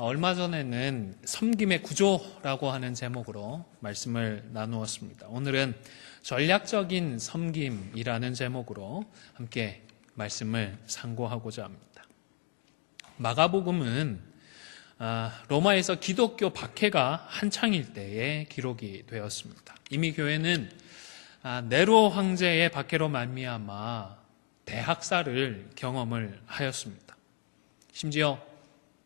얼마 전에는 섬김의 구조라고 하는 제목으로 말씀을 나누었습니다. 오늘은 전략적인 섬김이라는 제목으로 함께 말씀을 상고하고자 합니다. 마가복음은 로마에서 기독교 박해가 한창일 때에 기록이 되었습니다. 이미 교회는 네로 황제의 박해로 말미암아 대학살을 경험을 하였습니다. 심지어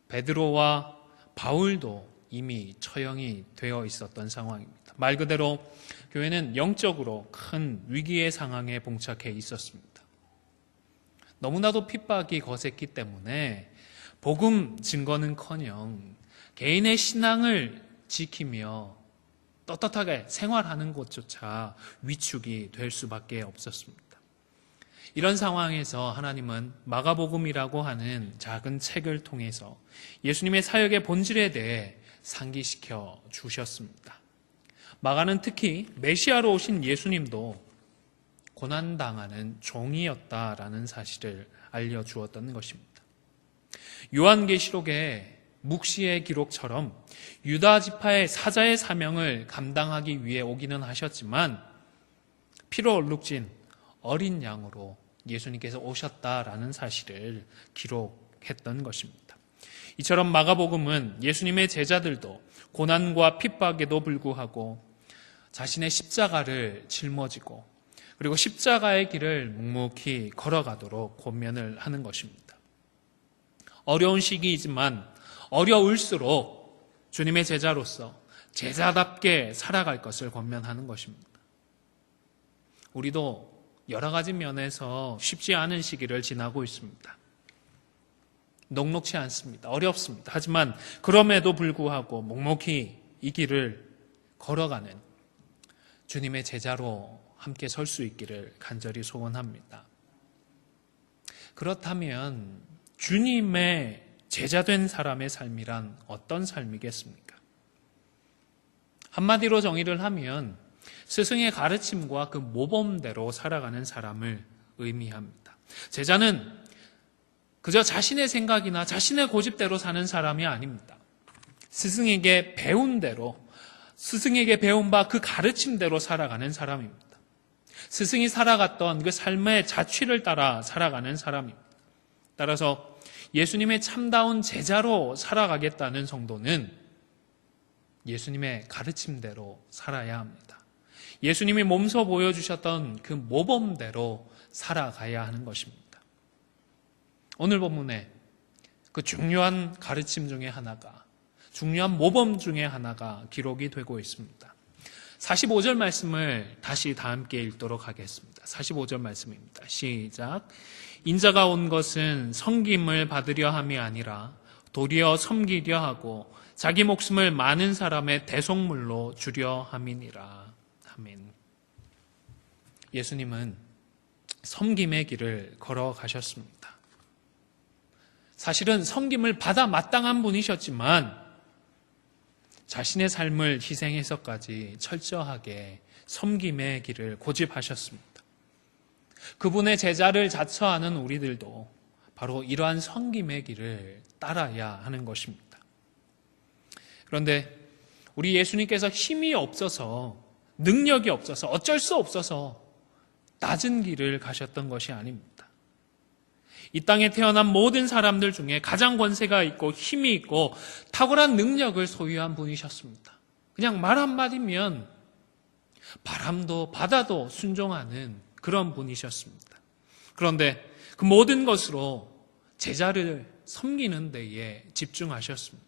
베드로와 바울도 이미 처형이 되어 있었던 상황입니다. 말 그대로 교회는 영적으로 큰 위기의 상황에 봉착해 있었습니다. 너무나도 핍박이 거셌기 때문에 복음 증거는커녕 개인의 신앙을 지키며 떳떳하게 생활하는 것조차 위축이 될 수밖에 없었습니다. 이런 상황에서 하나님은 마가복음이라고 하는 작은 책을 통해서 예수님의 사역의 본질에 대해 상기시켜 주셨습니다. 마가는 특히 메시아로 오신 예수님도 고난당하는 종이었다라는 사실을 알려주었던 것입니다. 요한계시록의 묵시의 기록처럼 유다 지파의 사자의 사명을 감당하기 위해 오기는 하셨지만 피로 얼룩진 어린 양으로 예수님께서 오셨다라는 사실을 기록했던 것입니다. 이처럼 마가복음은 예수님의 제자들도 고난과 핍박에도 불구하고 자신의 십자가를 짊어지고 그리고 십자가의 길을 묵묵히 걸어가도록 권면을 하는 것입니다. 어려운 시기이지만 어려울수록 주님의 제자로서 제자답게 살아갈 것을 권면하는 것입니다. 우리도 여러 가지 면에서 쉽지 않은 시기를 지나고 있습니다. 녹록치 않습니다. 어렵습니다. 하지만 그럼에도 불구하고 묵묵히 이 길을 걸어가는 주님의 제자로 함께 설 수 있기를 간절히 소원합니다. 그렇다면 주님의 제자된 사람의 삶이란 어떤 삶이겠습니까? 한마디로 정의를 하면 스승의 가르침과 그 모범대로 살아가는 사람을 의미합니다. 제자는 그저 자신의 생각이나 자신의 고집대로 사는 사람이 아닙니다. 스승에게 배운 대로, 스승에게 배운 바 그 가르침대로 살아가는 사람입니다. 스승이 살아갔던 그 삶의 자취를 따라 살아가는 사람입니다. 따라서 예수님의 참다운 제자로 살아가겠다는 성도는 예수님의 가르침대로 살아야 합니다. 예수님이 몸소 보여주셨던 그 모범대로 살아가야 하는 것입니다. 오늘 본문에 그 중요한 가르침 중에 하나가, 중요한 모범 중에 하나가 기록이 되고 있습니다. 45절 말씀을 다시 다 함께 읽도록 하겠습니다. 45절 말씀입니다. 시작. 인자가 온 것은 섬김을 받으려 함이 아니라 도리어 섬기려 하고 자기 목숨을 많은 사람의 대속물로 주려 함이니라. 아멘. 예수님은 섬김의 길을 걸어가셨습니다. 사실은 섬김을 받아 마땅한 분이셨지만 자신의 삶을 희생해서까지 철저하게 섬김의 길을 고집하셨습니다. 그분의 제자를 자처하는 우리들도 바로 이러한 섬김의 길을 따라야 하는 것입니다. 그런데 우리 예수님께서 힘이 없어서, 능력이 없어서, 어쩔 수 없어서 낮은 길을 가셨던 것이 아닙니다. 이 땅에 태어난 모든 사람들 중에 가장 권세가 있고 힘이 있고 탁월한 능력을 소유한 분이셨습니다. 그냥 말 한마디면 바람도 바다도 순종하는 그런 분이셨습니다. 그런데 그 모든 것으로 제자를 섬기는 데에 집중하셨습니다.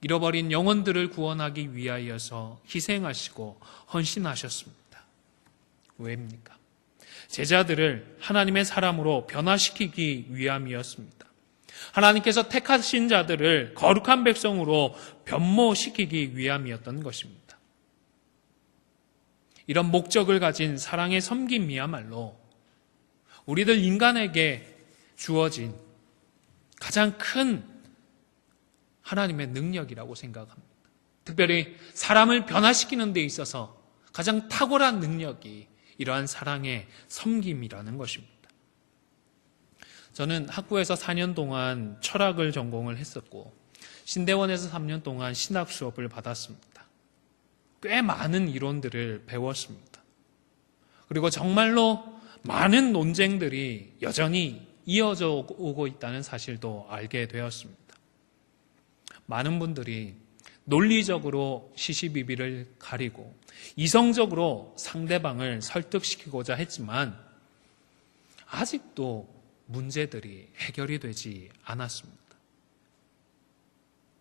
잃어버린 영혼들을 구원하기 위하여서 희생하시고 헌신하셨습니다. 왜입니까? 제자들을 하나님의 사람으로 변화시키기 위함이었습니다. 하나님께서 택하신 자들을 거룩한 백성으로 변모시키기 위함이었던 것입니다. 이런 목적을 가진 사랑의 섬김이야말로 우리들 인간에게 주어진 가장 큰 하나님의 능력이라고 생각합니다. 특별히 사람을 변화시키는 데 있어서 가장 탁월한 능력이 이러한 사랑의 섬김이라는 것입니다. 저는 학부에서 4년 동안 철학을 전공을 했었고 신대원에서 3년 동안 신학 수업을 받았습니다. 꽤 많은 이론들을 배웠습니다. 그리고 정말로 많은 논쟁들이 여전히 이어져 오고 있다는 사실도 알게 되었습니다. 많은 분들이 논리적으로 시시비비를 가리고 이성적으로 상대방을 설득시키고자 했지만 아직도 문제들이 해결이 되지 않았습니다.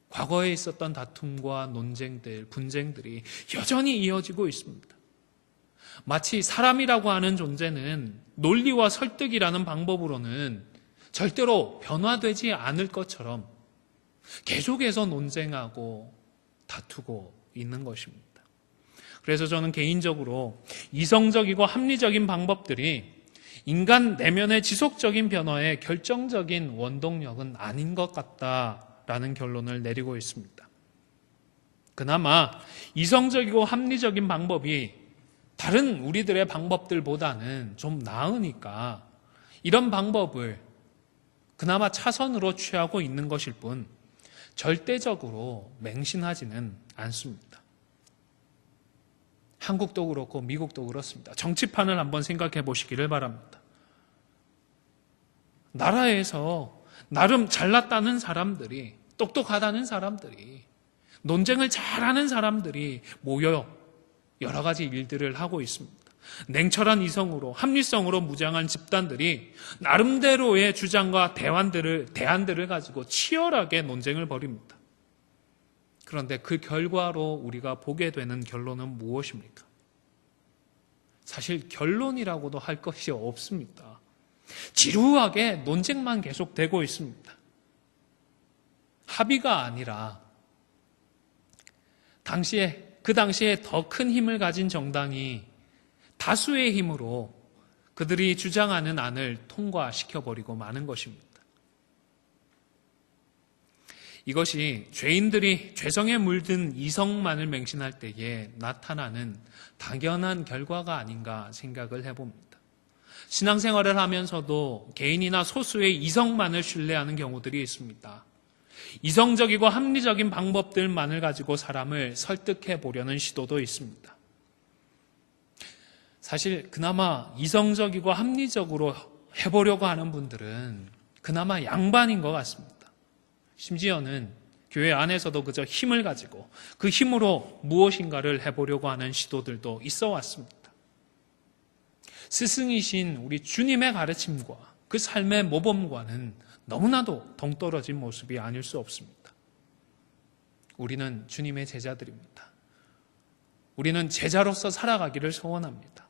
과거에 있었던 다툼과 논쟁들, 분쟁들이 여전히 이어지고 있습니다. 마치 사람이라고 하는 존재는 논리와 설득이라는 방법으로는 절대로 변화되지 않을 것처럼 계속해서 논쟁하고 다투고 있는 것입니다. 그래서 저는 개인적으로 이성적이고 합리적인 방법들이 인간 내면의 지속적인 변화에 결정적인 원동력은 아닌 것 같다라는 결론을 내리고 있습니다. 그나마 이성적이고 합리적인 방법이 다른 우리들의 방법들보다는 좀 나으니까 이런 방법을 그나마 차선으로 취하고 있는 것일 뿐 절대적으로 맹신하지는 않습니다. 한국도 그렇고 미국도 그렇습니다. 정치판을 한번 생각해 보시기를 바랍니다. 나라에서 나름 잘났다는 사람들이, 똑똑하다는 사람들이, 논쟁을 잘하는 사람들이 모여 여러 가지 일들을 하고 있습니다. 냉철한 이성으로, 합리성으로 무장한 집단들이 나름대로의 주장과 대안들을 가지고 치열하게 논쟁을 벌입니다. 그런데 그 결과로 우리가 보게 되는 결론은 무엇입니까? 사실 결론이라고도 할 것이 없습니다. 지루하게 논쟁만 계속되고 있습니다. 합의가 아니라 그 당시에 더 큰 힘을 가진 정당이 다수의 힘으로 그들이 주장하는 안을 통과시켜버리고 마는 것입니다. 이것이 죄인들이 죄성에 물든 이성만을 맹신할 때에 나타나는 당연한 결과가 아닌가 생각을 해봅니다. 신앙생활을 하면서도 개인이나 소수의 이성만을 신뢰하는 경우들이 있습니다. 이성적이고 합리적인 방법들만을 가지고 사람을 설득해 보려는 시도도 있습니다. 사실 그나마 이성적이고 합리적으로 해보려고 하는 분들은 그나마 양반인 것 같습니다. 심지어는 교회 안에서도 그저 힘을 가지고 그 힘으로 무엇인가를 해보려고 하는 시도들도 있어 왔습니다. 스승이신 우리 주님의 가르침과 그 삶의 모범과는 너무나도 동떨어진 모습이 아닐 수 없습니다. 우리는 주님의 제자들입니다. 우리는 제자로서 살아가기를 소원합니다.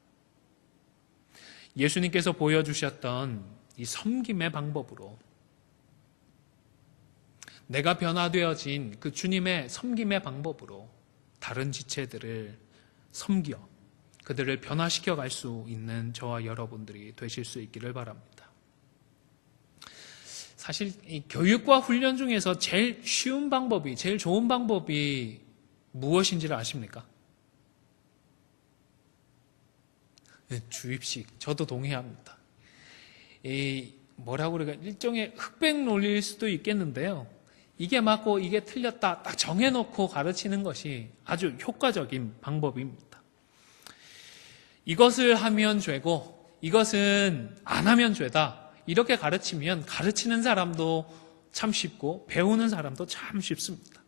예수님께서 보여주셨던 이 섬김의 방법으로 내가 변화되어진 그 주님의 섬김의 방법으로 다른 지체들을 섬겨 그들을 변화시켜 갈 수 있는 저와 여러분들이 되실 수 있기를 바랍니다. 사실 이 교육과 훈련 중에서 제일 쉬운 방법이, 제일 좋은 방법이 무엇인지를 아십니까? 주입식. 저도 동의합니다. 뭐라고 그럴까? 일종의 흑백 논리일 수도 있겠는데요. 이게 맞고 이게 틀렸다 딱 정해놓고 가르치는 것이 아주 효과적인 방법입니다. 이것을 하면 죄고 이것은 안 하면 죄다. 이렇게 가르치면 가르치는 사람도 참 쉽고 배우는 사람도 참 쉽습니다.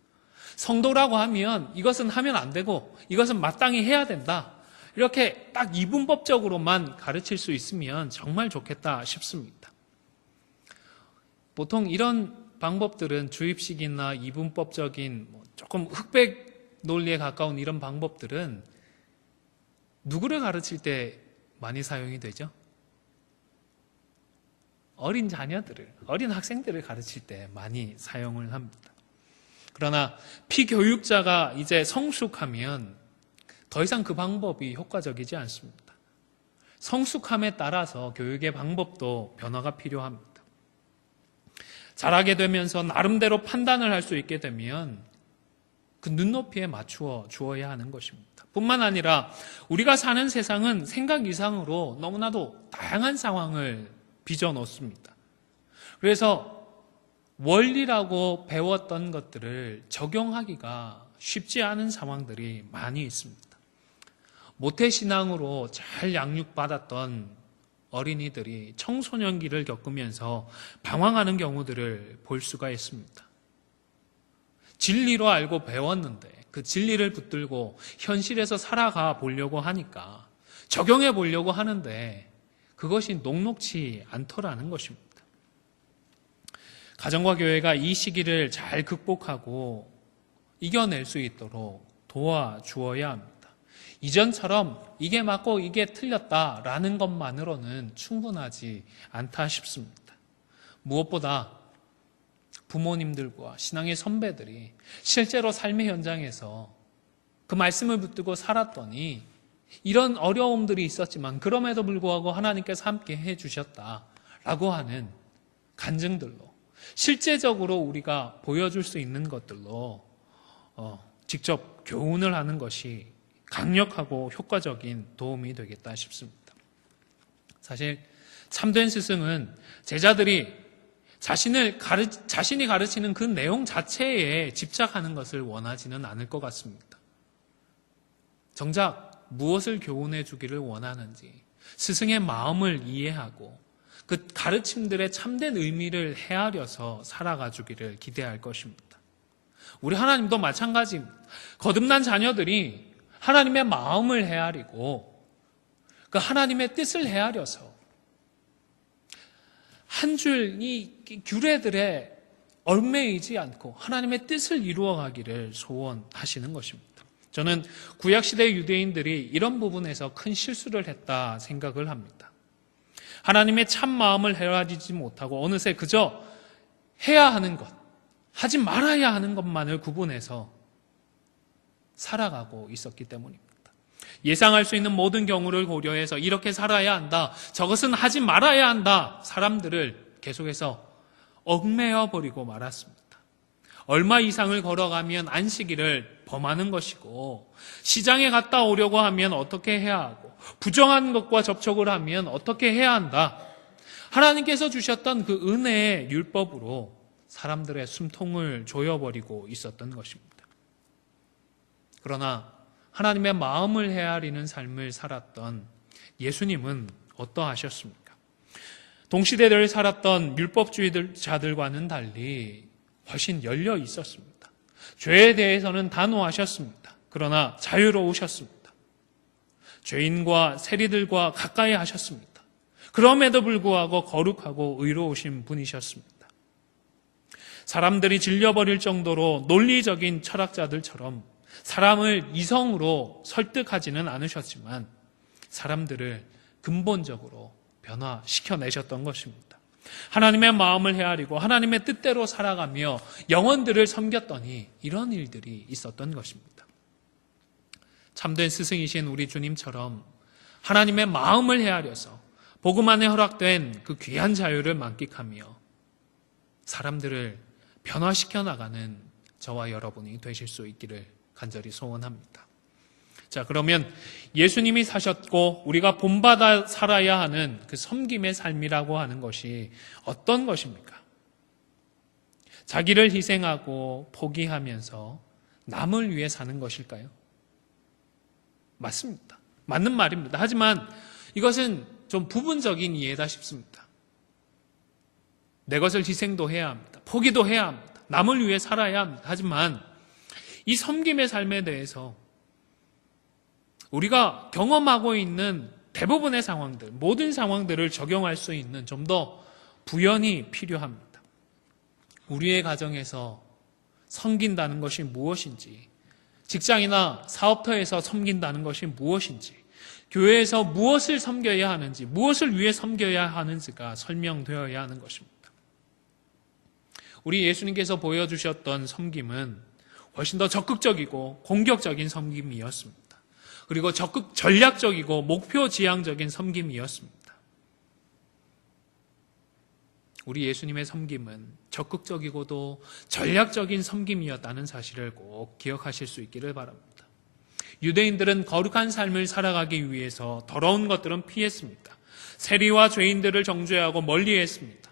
성도라고 하면 이것은 하면 안 되고 이것은 마땅히 해야 된다. 이렇게 딱 이분법적으로만 가르칠 수 있으면 정말 좋겠다 싶습니다. 보통 이런 방법들은 주입식이나 이분법적인 조금 흑백 논리에 가까운 이런 방법들은 누구를 가르칠 때 많이 사용이 되죠? 어린 자녀들을, 어린 학생들을 가르칠 때 많이 사용을 합니다. 그러나 피교육자가 이제 성숙하면 더 이상 그 방법이 효과적이지 않습니다. 성숙함에 따라서 교육의 방법도 변화가 필요합니다. 자라게 되면서 나름대로 판단을 할 수 있게 되면 그 눈높이에 맞추어 주어야 하는 것입니다. 뿐만 아니라 우리가 사는 세상은 생각 이상으로 너무나도 다양한 상황을 빚어놓습니다. 그래서 원리라고 배웠던 것들을 적용하기가 쉽지 않은 상황들이 많이 있습니다. 모태신앙으로 잘 양육받았던 어린이들이 청소년기를 겪으면서 방황하는 경우들을 볼 수가 있습니다. 진리로 알고 배웠는데 그 진리를 붙들고 현실에서 살아가 보려고 하니까 적용해 보려고 하는데 그것이 녹록치 않더라는 것입니다. 가정과 교회가 이 시기를 잘 극복하고 이겨낼 수 있도록 도와주어야 합니다. 이전처럼 이게 맞고 이게 틀렸다라는 것만으로는 충분하지 않다 싶습니다. 무엇보다 부모님들과 신앙의 선배들이 실제로 삶의 현장에서 그 말씀을 붙들고 살았더니 이런 어려움들이 있었지만 그럼에도 불구하고 하나님께서 함께 해주셨다라고 하는 간증들로 실제적으로 우리가 보여줄 수 있는 것들로 직접 교훈을 하는 것이 강력하고 효과적인 도움이 되겠다 싶습니다. 사실 참된 스승은 제자들이 자신이 가르치는 그 내용 자체에 집착하는 것을 원하지는 않을 것 같습니다. 정작 무엇을 교훈해 주기를 원하는지 스승의 마음을 이해하고 그 가르침들의 참된 의미를 헤아려서 살아가 주기를 기대할 것입니다. 우리 하나님도 마찬가지입니다. 거듭난 자녀들이 하나님의 마음을 헤아리고 그 하나님의 뜻을 헤아려서 한 줄 이 규례들에 얽매이지 않고 하나님의 뜻을 이루어가기를 소원하시는 것입니다. 저는 구약시대 유대인들이 이런 부분에서 큰 실수를 했다 생각을 합니다. 하나님의 참 마음을 헤아리지 못하고 어느새 그저 해야 하는 것, 하지 말아야 하는 것만을 구분해서 살아가고 있었기 때문입니다. 예상할 수 있는 모든 경우를 고려해서 이렇게 살아야 한다, 저것은 하지 말아야 한다, 사람들을 계속해서 얽매여 버리고 말았습니다. 얼마 이상을 걸어가면 안식일을 범하는 것이고 시장에 갔다 오려고 하면 어떻게 해야 하고 부정한 것과 접촉을 하면 어떻게 해야 한다. 하나님께서 주셨던 그 은혜의 율법으로 사람들의 숨통을 조여버리고 있었던 것입니다. 그러나 하나님의 마음을 헤아리는 삶을 살았던 예수님은 어떠하셨습니까? 동시대를 살았던 율법주의자들과는 달리 훨씬 열려 있었습니다. 죄에 대해서는 단호하셨습니다. 그러나 자유로우셨습니다. 죄인과 세리들과 가까이 하셨습니다. 그럼에도 불구하고 거룩하고 의로우신 분이셨습니다. 사람들이 질려버릴 정도로 논리적인 철학자들처럼 사람을 이성으로 설득하지는 않으셨지만 사람들을 근본적으로 변화시켜내셨던 것입니다. 하나님의 마음을 헤아리고 하나님의 뜻대로 살아가며 영혼들을 섬겼더니 이런 일들이 있었던 것입니다. 참된 스승이신 우리 주님처럼 하나님의 마음을 헤아려서 복음 안에 허락된 그 귀한 자유를 만끽하며 사람들을 변화시켜 나가는 저와 여러분이 되실 수 있기를 간절히 소원합니다. 자, 그러면 예수님이 사셨고 우리가 본받아 살아야 하는 그 섬김의 삶이라고 하는 것이 어떤 것입니까? 자기를 희생하고 포기하면서 남을 위해 사는 것일까요? 맞습니다. 맞는 말입니다. 하지만 이것은 좀 부분적인 이해다 싶습니다. 내 것을 희생도 해야 합니다. 포기도 해야 합니다. 남을 위해 살아야 합니다. 하지만 이 섬김의 삶에 대해서 우리가 경험하고 있는 대부분의 상황들, 모든 상황들을 적용할 수 있는 좀 더 부연이 필요합니다. 우리의 가정에서 섬긴다는 것이 무엇인지, 직장이나 사업터에서 섬긴다는 것이 무엇인지, 교회에서 무엇을 섬겨야 하는지, 무엇을 위해 섬겨야 하는지가 설명되어야 하는 것입니다. 우리 예수님께서 보여주셨던 섬김은 훨씬 더 적극적이고 공격적인 섬김이었습니다. 그리고 적극 전략적이고 목표 지향적인 섬김이었습니다. 우리 예수님의 섬김은 적극적이고도 전략적인 섬김이었다는 사실을 꼭 기억하실 수 있기를 바랍니다. 유대인들은 거룩한 삶을 살아가기 위해서 더러운 것들은 피했습니다. 세리와 죄인들을 정죄하고 멀리했습니다.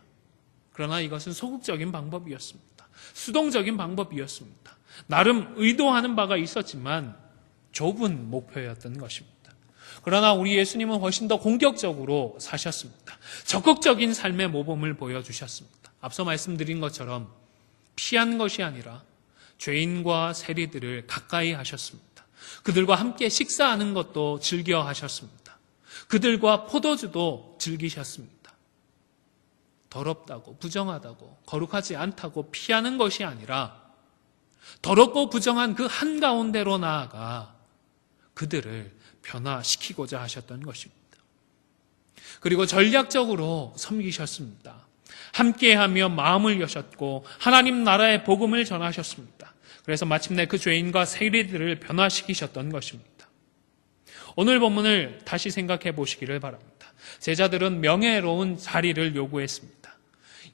그러나 이것은 소극적인 방법이었습니다. 수동적인 방법이었습니다. 나름 의도하는 바가 있었지만 좁은 목표였던 것입니다. 그러나 우리 예수님은 훨씬 더 공격적으로 사셨습니다. 적극적인 삶의 모범을 보여주셨습니다. 앞서 말씀드린 것처럼 피한 것이 아니라 죄인과 세리들을 가까이 하셨습니다. 그들과 함께 식사하는 것도 즐겨 하셨습니다. 그들과 포도주도 즐기셨습니다. 더럽다고, 부정하다고, 거룩하지 않다고 피하는 것이 아니라 더럽고 부정한 그 한가운데로 나아가 그들을 변화시키고자 하셨던 것입니다. 그리고 전략적으로 섬기셨습니다. 함께하며 마음을 여셨고 하나님 나라의 복음을 전하셨습니다. 그래서 마침내 그 죄인과 세리들을 변화시키셨던 것입니다. 오늘 본문을 다시 생각해 보시기를 바랍니다. 제자들은 명예로운 자리를 요구했습니다.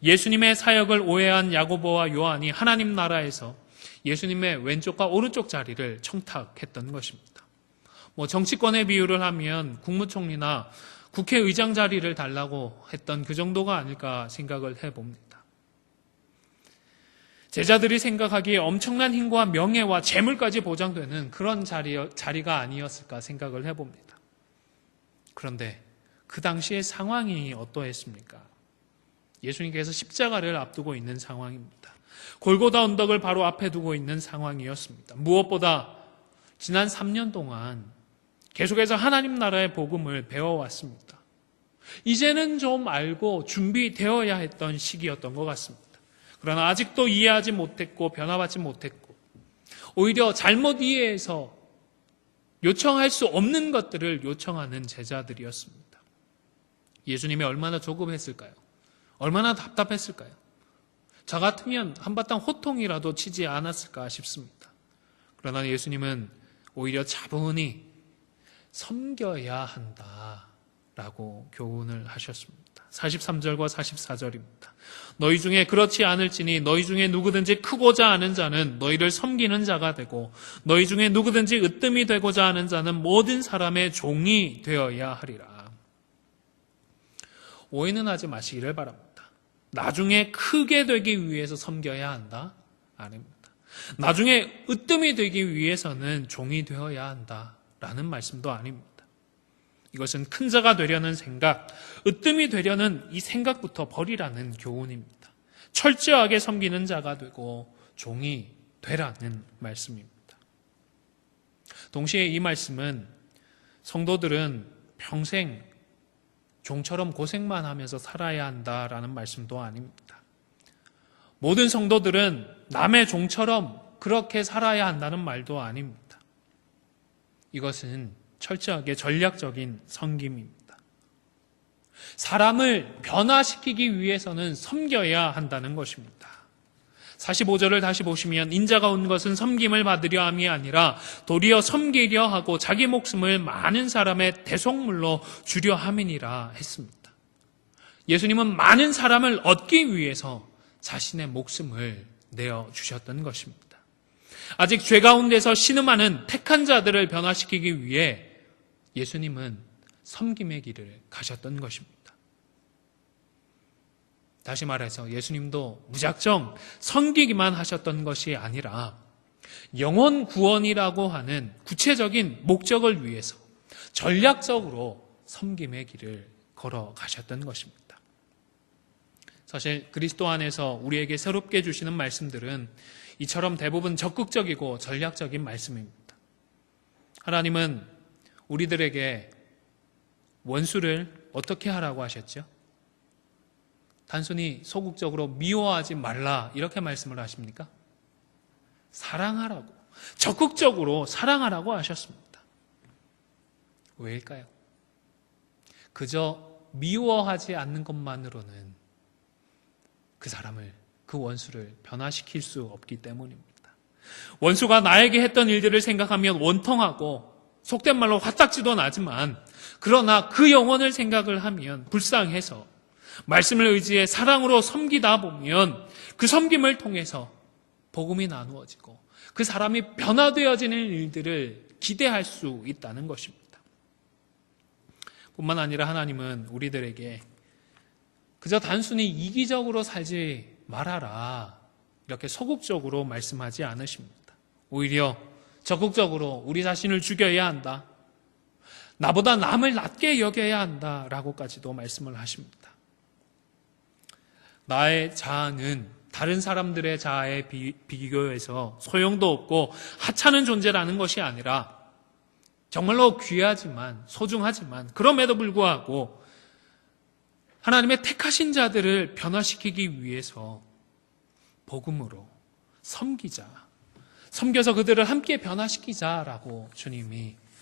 예수님의 사역을 오해한 야고보와 요한이 하나님 나라에서 예수님의 왼쪽과 오른쪽 자리를 청탁했던 것입니다. 정치권의 비유를 하면 국무총리나 국회의장 자리를 달라고 했던 그 정도가 아닐까 생각을 해봅니다. 제자들이 생각하기에 엄청난 힘과 명예와 재물까지 보장되는 그런 자리가 아니었을까 생각을 해봅니다. 그런데 그 당시의 상황이 어떠했습니까? 예수님께서 십자가를 앞두고 있는 상황입니다. 골고다 언덕을 바로 앞에 두고 있는 상황이었습니다. 무엇보다 지난 3년 동안 계속해서 하나님 나라의 복음을 배워왔습니다. 이제는 좀 알고 준비되어야 했던 시기였던 것 같습니다. 그러나 아직도 이해하지 못했고 변화받지 못했고 오히려 잘못 이해해서 요청할 수 없는 것들을 요청하는 제자들이었습니다. 예수님이 얼마나 조급했을까요? 얼마나 답답했을까요? 저 같으면 한바탕 호통이라도 치지 않았을까 싶습니다. 그러나 예수님은 오히려 차분히 섬겨야 한다라고 교훈을 하셨습니다. 43절과 44절입니다. 너희 중에 그렇지 않을지니 너희 중에 누구든지 크고자 하는 자는 너희를 섬기는 자가 되고 너희 중에 누구든지 으뜸이 되고자 하는 자는 모든 사람의 종이 되어야 하리라. 오해는 하지 마시기를 바랍니다. 나중에 크게 되기 위해서 섬겨야 한다? 아닙니다. 나중에 으뜸이 되기 위해서는 종이 되어야 한다라는 말씀도 아닙니다. 이것은 큰 자가 되려는 생각, 으뜸이 되려는 이 생각부터 버리라는 교훈입니다. 철저하게 섬기는 자가 되고 종이 되라는 말씀입니다. 동시에 이 말씀은 성도들은 평생 종처럼 고생만 하면서 살아야 한다라는 말씀도 아닙니다. 모든 성도들은 남의 종처럼 그렇게 살아야 한다는 말도 아닙니다. 이것은 철저하게 전략적인 섬김입니다. 사람을 변화시키기 위해서는 섬겨야 한다는 것입니다. 45절을 다시 보시면 인자가 온 것은 섬김을 받으려 함이 아니라 도리어 섬기려 하고 자기 목숨을 많은 사람의 대속물로 주려 함이니라 했습니다. 예수님은 많은 사람을 얻기 위해서 자신의 목숨을 내어주셨던 것입니다. 아직 죄 가운데서 신음하는 택한 자들을 변화시키기 위해 예수님은 섬김의 길을 가셨던 것입니다. 다시 말해서 예수님도 무작정 섬기기만 하셨던 것이 아니라 영혼 구원이라고 하는 구체적인 목적을 위해서 전략적으로 섬김의 길을 걸어가셨던 것입니다. 사실 그리스도 안에서 우리에게 새롭게 주시는 말씀들은 이처럼 대부분 적극적이고 전략적인 말씀입니다. 하나님은 우리들에게 원수를 어떻게 하라고 하셨죠? 단순히 소극적으로 미워하지 말라 이렇게 말씀을 하십니까? 사랑하라고, 적극적으로 사랑하라고 하셨습니다. 왜일까요? 그저 미워하지 않는 것만으로는 그 사람을, 그 원수를 변화시킬 수 없기 때문입니다. 원수가 나에게 했던 일들을 생각하면 원통하고 속된 말로 화딱지도 나지만 그러나 그 영혼을 생각을 하면 불쌍해서 말씀을 의지해 사랑으로 섬기다 보면 그 섬김을 통해서 복음이 나누어지고 그 사람이 변화되어지는 일들을 기대할 수 있다는 것입니다. 뿐만 아니라 하나님은 우리들에게 그저 단순히 이기적으로 살지 말아라, 이렇게 소극적으로 말씀하지 않으십니다. 오히려 적극적으로 우리 자신을 죽여야 한다, 나보다 남을 낮게 여겨야 한다라고까지도 말씀을 하십니다. 나의 자아는 다른 사람들의 자아에 비교해서 소용도 없고 하찮은 존재라는 것이 아니라 정말로 귀하지만, 소중하지만, 그럼에도 불구하고 하나님의 택하신 자들을 변화시키기 위해서 복음으로 섬기자, 섬겨서 그들을 함께 변화시키자라고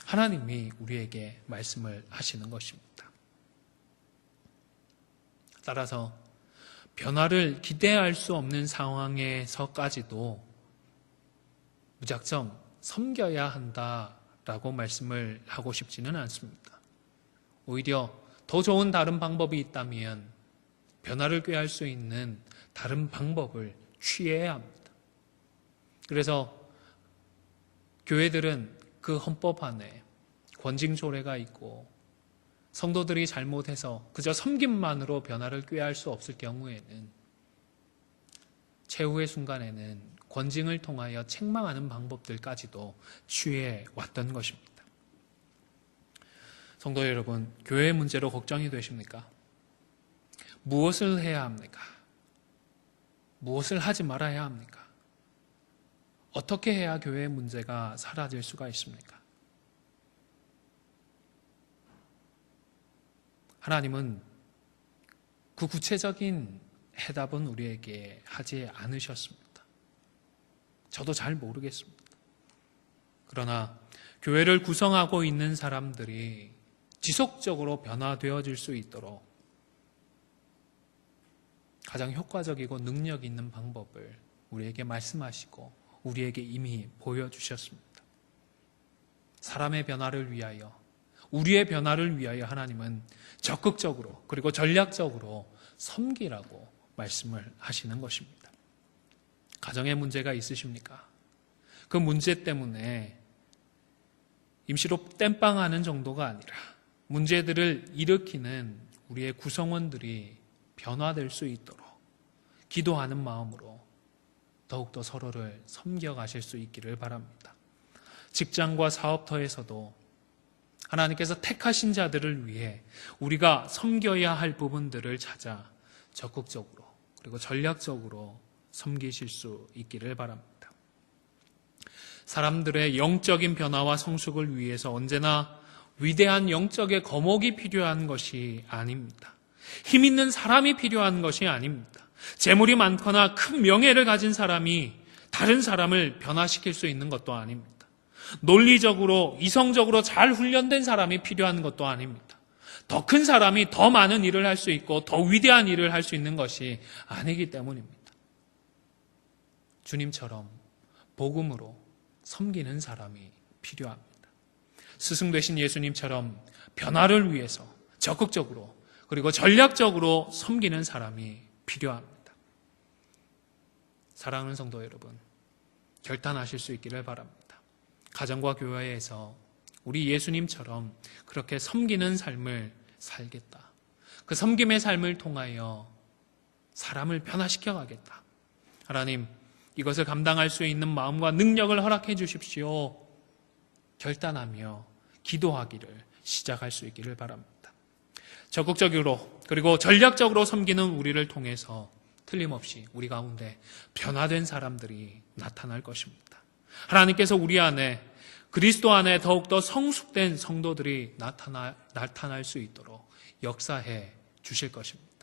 하나님이 우리에게 말씀을 하시는 것입니다. 따라서 변화를 기대할 수 없는 상황에서까지도 무작정 섬겨야 한다라고 말씀을 하고 싶지는 않습니다. 오히려 더 좋은 다른 방법이 있다면 변화를 꾀할 수 있는 다른 방법을 취해야 합니다. 그래서 교회들은 그 헌법 안에 권징조례가 있고, 성도들이 잘못해서 그저 섬김만으로 변화를 꾀할 수 없을 경우에는 최후의 순간에는 권징을 통하여 책망하는 방법들까지도 취해 왔던 것입니다. 성도 여러분, 교회의 문제로 걱정이 되십니까? 무엇을 해야 합니까? 무엇을 하지 말아야 합니까? 어떻게 해야 교회의 문제가 사라질 수가 있습니까? 하나님은 그 구체적인 해답은 우리에게 하지 않으셨습니다. 저도 잘 모르겠습니다. 그러나 교회를 구성하고 있는 사람들이 지속적으로 변화되어질 수 있도록 가장 효과적이고 능력 있는 방법을 우리에게 말씀하시고 우리에게 이미 보여주셨습니다. 사람의 변화를 위하여, 우리의 변화를 위하여 하나님은 적극적으로 그리고 전략적으로 섬기라고 말씀을 하시는 것입니다. 가정에 문제가 있으십니까? 그 문제 때문에 임시로 땜빵하는 정도가 아니라 문제들을 일으키는 우리의 구성원들이 변화될 수 있도록 기도하는 마음으로 더욱더 서로를 섬겨가실 수 있기를 바랍니다. 직장과 사업터에서도 하나님께서 택하신 자들을 위해 우리가 섬겨야 할 부분들을 찾아 적극적으로 그리고 전략적으로 섬기실 수 있기를 바랍니다. 사람들의 영적인 변화와 성숙을 위해서 언제나 위대한 영적의 거목이 필요한 것이 아닙니다. 힘 있는 사람이 필요한 것이 아닙니다. 재물이 많거나 큰 명예를 가진 사람이 다른 사람을 변화시킬 수 있는 것도 아닙니다. 논리적으로, 이성적으로 잘 훈련된 사람이 필요한 것도 아닙니다. 더 큰 사람이 더 많은 일을 할 수 있고 더 위대한 일을 할 수 있는 것이 아니기 때문입니다. 주님처럼 복음으로 섬기는 사람이 필요합니다. 스승 되신 예수님처럼 변화를 위해서 적극적으로 그리고 전략적으로 섬기는 사람이 필요합니다. 사랑하는 성도 여러분, 결단하실 수 있기를 바랍니다. 가정과 교회에서 우리 예수님처럼 그렇게 섬기는 삶을 살겠다. 그 섬김의 삶을 통하여 사람을 변화시켜 가겠다. 하나님, 이것을 감당할 수 있는 마음과 능력을 허락해 주십시오. 결단하며 기도하기를 시작할 수 있기를 바랍니다. 적극적으로 그리고 전략적으로 섬기는 우리를 통해서 틀림없이 우리 가운데 변화된 사람들이 나타날 것입니다. 하나님께서 우리 안에, 그리스도 안에 더욱더 성숙된 성도들이 나타날 수 있도록 역사해 주실 것입니다.